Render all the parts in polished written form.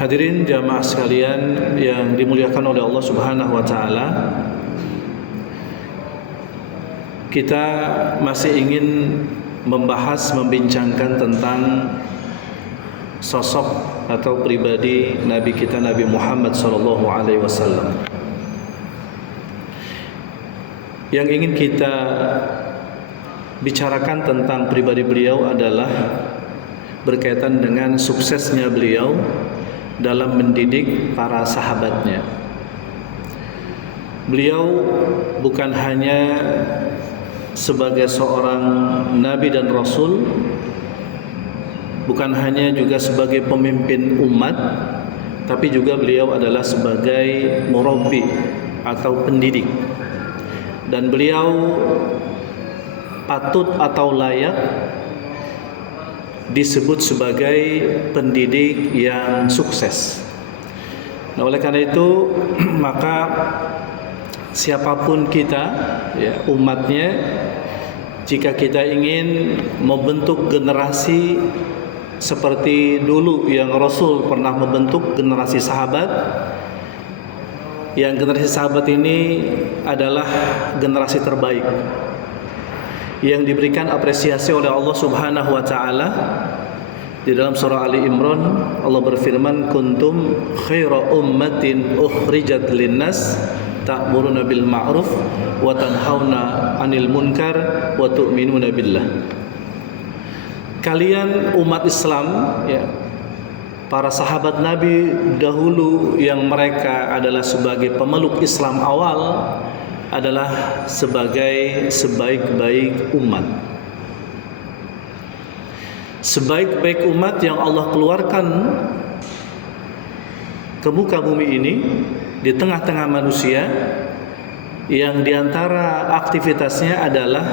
Hadirin jamaah sekalian yang dimuliakan oleh Allah Subhanahu wa taala, kita masih ingin membincangkan tentang sosok atau pribadi Nabi kita Nabi Muhammad sallallahu alaihi wasallam. Yang ingin kita bicarakan tentang pribadi beliau adalah berkaitan dengan suksesnya beliau dalam mendidik para sahabatnya. Beliau bukan hanya sebagai seorang nabi dan rasul, bukan hanya juga sebagai pemimpin umat, tapi juga beliau adalah sebagai murabbi atau pendidik. Dan beliau patut atau layak disebut sebagai pendidik yang sukses. Nah, oleh karena itu maka siapapun kita, ya, umatnya, jika kita ingin membentuk generasi seperti dulu yang Rasul pernah membentuk generasi sahabat, yang generasi sahabat ini adalah generasi terbaik yang diberikan apresiasi oleh Allah Subhanahu wa taala. Di dalam surah Ali Imran Allah berfirman, kuntum khaira ummatin ukhrijat linnas ta'muruna bil ma'ruf wa tanhauna 'anil munkar wa tu'minuna billah. Kalian umat Islam, ya, para sahabat Nabi dahulu yang mereka adalah sebagai pemeluk Islam awal, adalah sebagai sebaik-baik umat. Sebaik-baik umat yang Allah keluarkan ke muka bumi ini di tengah-tengah manusia, yang diantara aktivitasnya adalah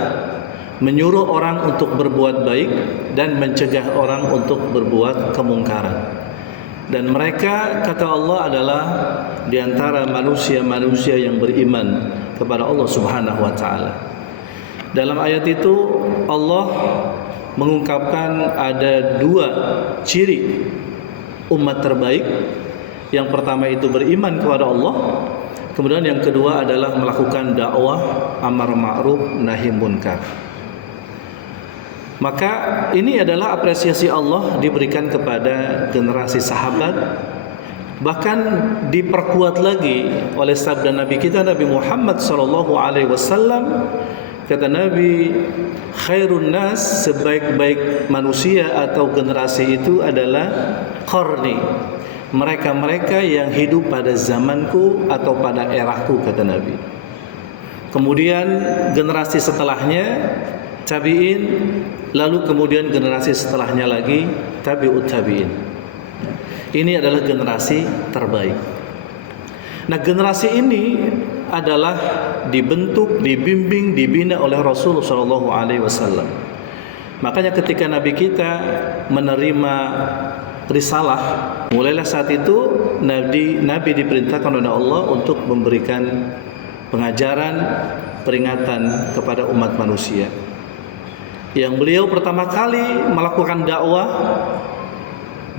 menyuruh orang untuk berbuat baik dan mencegah orang untuk berbuat kemungkaran. Dan mereka, kata Allah, adalah diantara manusia-manusia yang beriman kepada Allah Subhanahu wa taala. Dalam ayat itu Allah mengungkapkan ada dua ciri umat terbaik. Yang pertama itu beriman kepada Allah, kemudian yang kedua adalah melakukan dakwah amar ma'ruf nahi munkar. Maka ini adalah apresiasi Allah diberikan kepada generasi sahabat, bahkan diperkuat lagi oleh sabda Nabi kita Nabi Muhammad sallallahu alaihi wasallam. Kata Nabi, khairun nas, sebaik-baik manusia atau generasi itu adalah qarni, mereka-mereka yang hidup pada zamanku atau pada eraku, kata Nabi. Kemudian generasi setelahnya tabi'in, lalu kemudian generasi setelahnya lagi tabi'ut tabi'in. Ini adalah generasi terbaik. Nah, generasi ini adalah dibentuk, dibimbing, dibina oleh Rasul sallallahu alaihi wasallam. Makanya ketika Nabi kita menerima risalah, mulailah saat itu Nabi diperintahkan oleh Allah untuk memberikan pengajaran, peringatan kepada umat manusia. Yang beliau pertama kali melakukan dakwah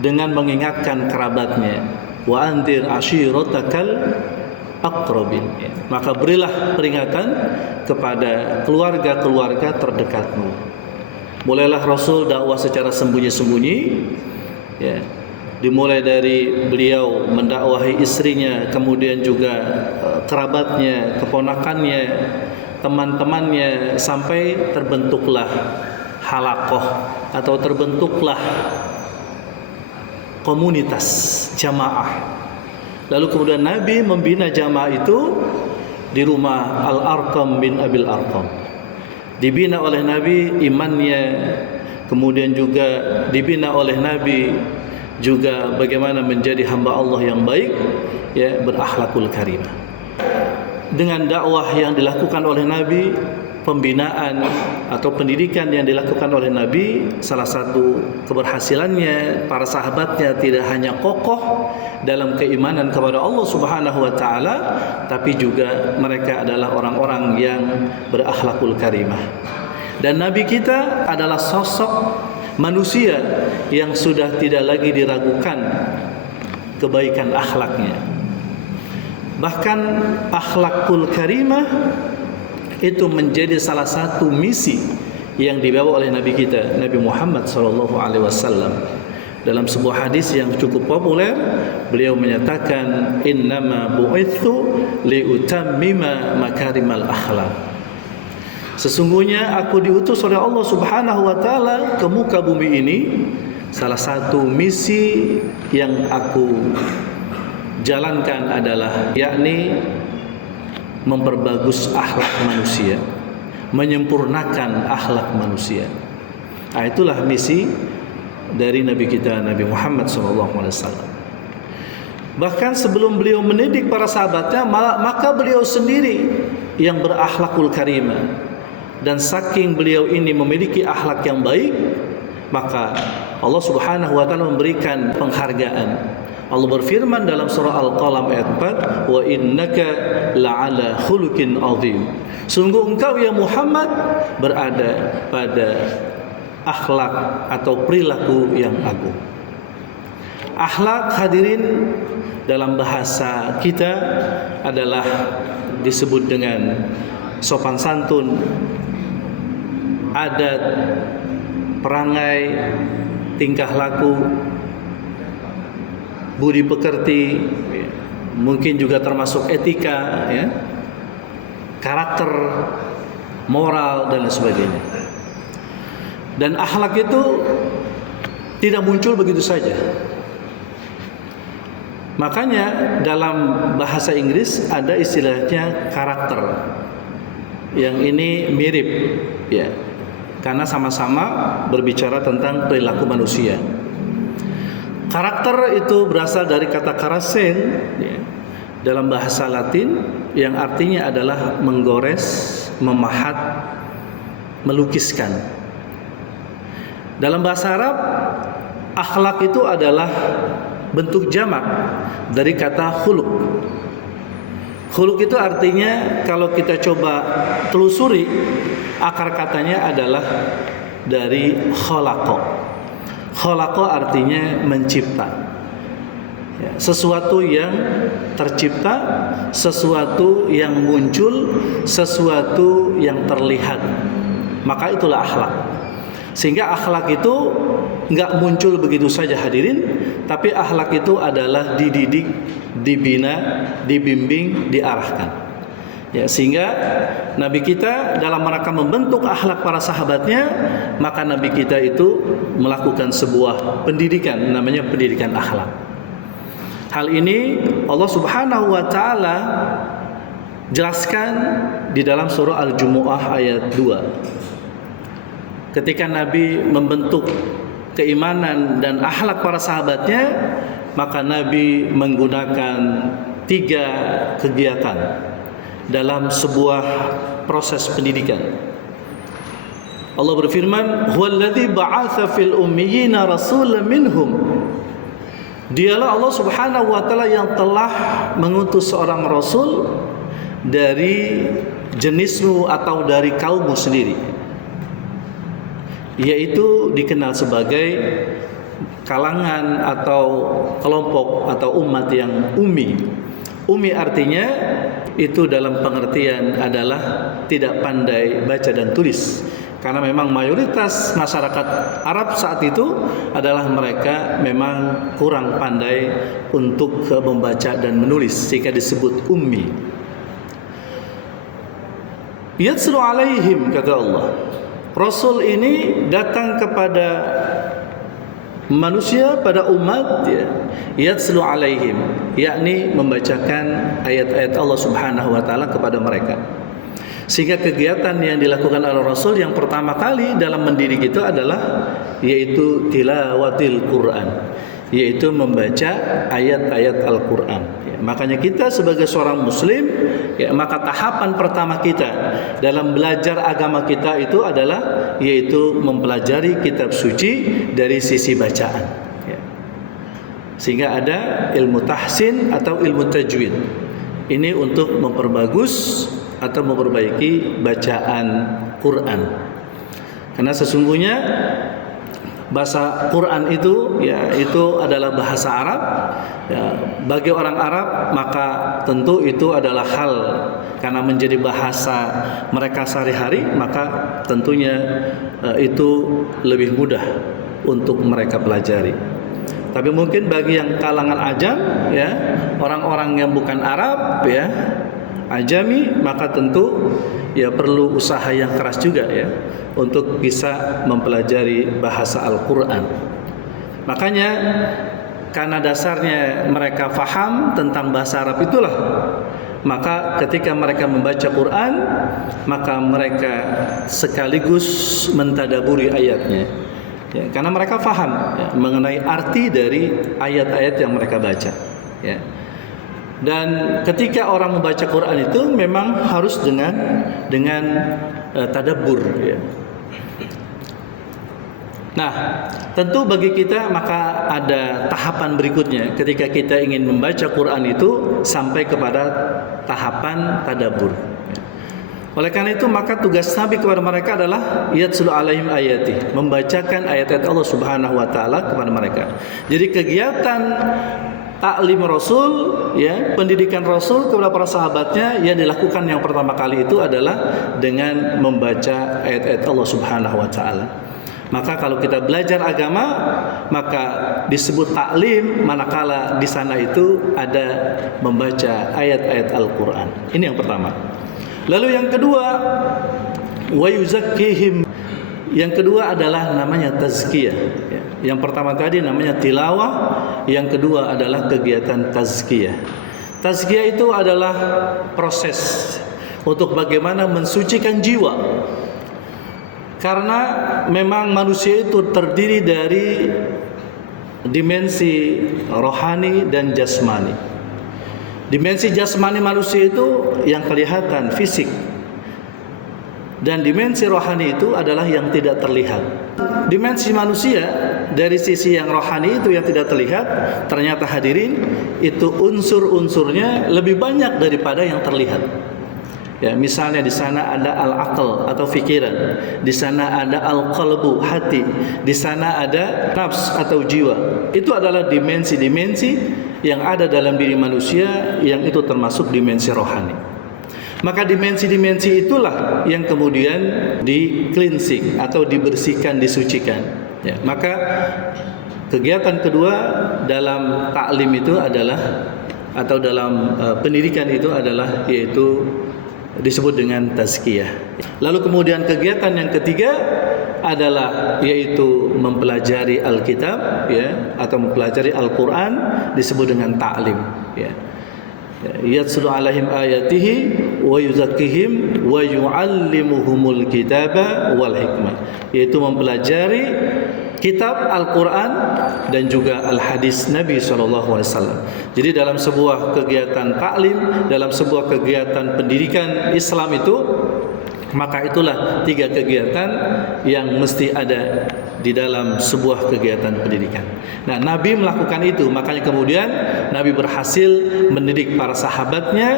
dengan mengingatkan kerabatnya, wa anzir ashiratakal aqrabin. Maka berilah peringatan kepada keluarga-keluarga terdekatmu. Mulailah Rasul dakwah secara sembunyi-sembunyi, ya. Dimulai dari beliau mendakwahi istrinya, kemudian juga kerabatnya, keponakannya, teman-temannya, sampai terbentuklah halaqah atau terbentuklah komunitas jamaah. Lalu kemudian Nabi membina jamaah itu di rumah Al-Arqam bin Abil Arqam. Dibina oleh Nabi imannya, kemudian juga dibina oleh Nabi juga bagaimana menjadi hamba Allah yang baik, ya, berakhlakul karimah. Dengan dakwah yang dilakukan oleh Nabi, pembinaan atau pendidikan yang dilakukan oleh Nabi, salah satu keberhasilannya para sahabatnya tidak hanya kokoh dalam keimanan kepada Allah Subhanahu wa taala, tapi juga mereka adalah orang-orang yang berakhlakul karimah. Dan Nabi kita adalah sosok manusia yang sudah tidak lagi diragukan kebaikan akhlaknya. Bahkan akhlakul karimah itu menjadi salah satu misi yang dibawa oleh Nabi kita, Nabi Muhammad SAW. Dalam sebuah hadis yang cukup populer, beliau menyatakan, innama bu'ithu liutammima makarimal akhlak. Sesungguhnya aku diutus oleh Allah Subhanahu wa taala ke muka bumi ini, salah satu misi yang aku jalankan adalah yakni memperbagus akhlak manusia, menyempurnakan akhlak manusia. Nah, itulah misi dari Nabi kita, Nabi Muhammad SAW. Bahkan sebelum beliau mendidik para sahabatnya, maka beliau sendiri yang berakhlakul karimah. Dan saking beliau ini memiliki akhlak yang baik, maka Allah Subhanahu wa taala memberikan penghargaan. Allah berfirman dalam surah Al-Qalam ayat 4, wa innaka la'ala khuluqin azim. Sungguh engkau ya Muhammad berada pada akhlak atau perilaku yang agung. Akhlak, hadirin, dalam bahasa kita adalah disebut dengan sopan santun, adat, perangai, tingkah laku, budi pekerti, mungkin juga termasuk etika, ya, karakter, moral, dan lain sebagainya. Dan akhlak itu tidak muncul begitu saja. Makanya dalam bahasa Inggris ada istilahnya karakter, yang ini mirip, ya, karena sama-sama berbicara tentang perilaku manusia. Karakter itu berasal dari kata karasen, ya, dalam bahasa Latin, yang artinya adalah menggores, memahat, melukiskan. Dalam bahasa Arab, akhlak itu adalah bentuk jamak dari kata khuluq. Khuluq itu artinya, kalau kita coba telusuri, akar katanya adalah dari khalaqa. Khalaqa artinya mencipta, ya, sesuatu yang tercipta, sesuatu yang muncul, sesuatu yang terlihat. Maka itulah akhlak. Sehingga akhlak itu enggak muncul begitu saja, hadirin, tapi akhlak itu adalah dididik, dibina, dibimbing, diarahkan. Ya, sehingga Nabi kita dalam rangka membentuk akhlak para sahabatnya, maka Nabi kita itu melakukan sebuah pendidikan, namanya pendidikan akhlak. Hal ini Allah Subhanahu wa taala jelaskan di dalam surah Al-Jumu'ah ayat 2. Ketika Nabi membentuk keimanan dan akhlak para sahabatnya, maka Nabi menggunakan 3 kegiatan dalam sebuah proses pendidikan. Allah berfirman, huwallazi ba'atsa fil ummiyina rasulan minhum. Dialah Allah Subhanahu wa taala yang telah mengutus seorang rasul dari jenismu atau dari kaummu sendiri, yaitu dikenal sebagai kalangan atau kelompok atau umat yang ummi. Ummi artinya itu dalam pengertian adalah tidak pandai baca dan tulis. Karena memang mayoritas masyarakat Arab saat itu adalah mereka memang kurang pandai untuk membaca dan menulis, sehingga disebut ummi. Yatslu alaihim, kata Allah. Rasul ini datang kepada manusia, pada umat, ya, yatslu alaihim, yakni membacakan ayat-ayat Allah Subhanahu wa taala kepada mereka. Sehingga kegiatan yang dilakukan oleh Rasul yang pertama kali dalam mendidik itu adalah yaitu tilawatil Quran, yaitu membaca ayat-ayat Al-Quran. Ya, makanya kita sebagai seorang muslim, ya, maka tahapan pertama kita dalam belajar agama kita itu adalah yaitu mempelajari kitab suci dari sisi bacaan, ya. Sehingga ada ilmu tahsin atau ilmu tajwid. Ini untuk memperbagus atau memperbaiki bacaan Quran. Karena sesungguhnya Bahasa Quran itu ya itu adalah bahasa Arab. Ya, bagi orang Arab maka tentu itu adalah hal karena menjadi bahasa mereka sehari-hari, maka tentunya itu lebih mudah untuk mereka pelajari. Tapi mungkin bagi yang kalangan ajam ya, orang-orang yang bukan Arab ya, ajami, maka tentu ya perlu usaha yang keras juga ya untuk bisa mempelajari bahasa Al-Qur'an. Makanya karena dasarnya mereka faham tentang bahasa Arab itulah, maka ketika mereka membaca Quran, maka mereka sekaligus mentadaburi ayatnya ya, karena mereka faham ya, mengenai arti dari ayat-ayat yang mereka baca ya. Dan ketika orang membaca Quran itu memang harus dengan tadabbur ya. Nah, tentu bagi kita maka ada tahapan berikutnya ketika kita ingin membaca Quran itu sampai kepada tahapan tadabbur. Oleh karena itu maka tugas Nabi kepada mereka adalah yatslu alaihim ayati, membacakan ayat-ayat Allah Subhanahu wa taala kepada mereka. Jadi kegiatan taklim Rasul ya, pendidikan Rasul kepada para sahabatnya yang dilakukan yang pertama kali itu adalah dengan membaca ayat-ayat Allah Subhanahu wa taala. Maka kalau kita belajar agama maka disebut taklim manakala di sana itu ada membaca ayat-ayat Al-Qur'an. Ini yang pertama. Lalu yang kedua, wa yuzakkihim. Yang kedua adalah namanya tazkiyah. Yang pertama tadi namanya tilawah, yang kedua adalah kegiatan tazkiyah. Tazkiyah itu adalah proses untuk bagaimana mensucikan jiwa. Karena memang manusia itu terdiri dari dimensi rohani dan jasmani. Dimensi jasmani manusia itu yang kelihatan fisik, dan dimensi rohani itu adalah yang tidak terlihat. Dimensi manusia dari sisi yang rohani itu yang tidak terlihat, ternyata hadirin itu unsur-unsurnya lebih banyak daripada yang terlihat. Ya, misalnya di sana ada al-aql atau pikiran, di sana ada al-qalbu hati, di sana ada nafs atau jiwa. Itu adalah dimensi-dimensi yang ada dalam diri manusia yang itu termasuk dimensi rohani. Maka dimensi-dimensi itulah yang kemudian di cleansing atau dibersihkan, disucikan. Ya, maka kegiatan kedua dalam taklim itu adalah atau dalam pendidikan itu adalah yaitu disebut dengan tazkiyah. Lalu kemudian kegiatan yang ketiga adalah yaitu mempelajari Alkitab ya, atau mempelajari Al-Qur'an, disebut dengan taklim ya. Yatslu alaihim ayatihi wa yuzakkihim wa yuallimuhumul kitaba wal hikmah, yaitu mempelajari kitab Al-Quran dan juga Al-Hadis Nabi SAW. Jadi dalam sebuah kegiatan taklim, dalam sebuah kegiatan pendidikan Islam itu, maka itulah tiga kegiatan yang mesti ada di dalam sebuah kegiatan pendidikan. Nah, Nabi melakukan itu, makanya kemudian Nabi berhasil mendidik para sahabatnya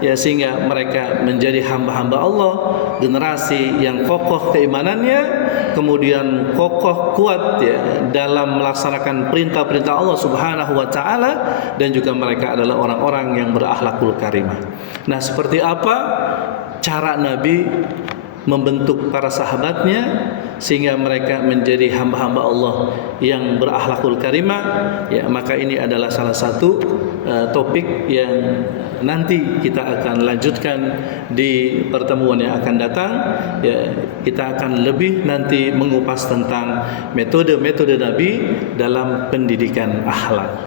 ya, sehingga mereka menjadi hamba-hamba Allah, generasi yang kokoh keimanannya, kemudian kokoh kuat ya dalam melaksanakan perintah-perintah Allah Subhanahu wa taala, dan juga mereka adalah orang-orang yang berakhlakul karimah. Nah, seperti apa cara Nabi membentuk para sahabatnya sehingga mereka menjadi hamba-hamba Allah yang berakhlakul karimah ya, maka ini adalah salah satu topik yang nanti kita akan lanjutkan di pertemuan yang akan datang ya. Kita akan lebih nanti mengupas tentang metode-metode Nabi dalam pendidikan akhlak.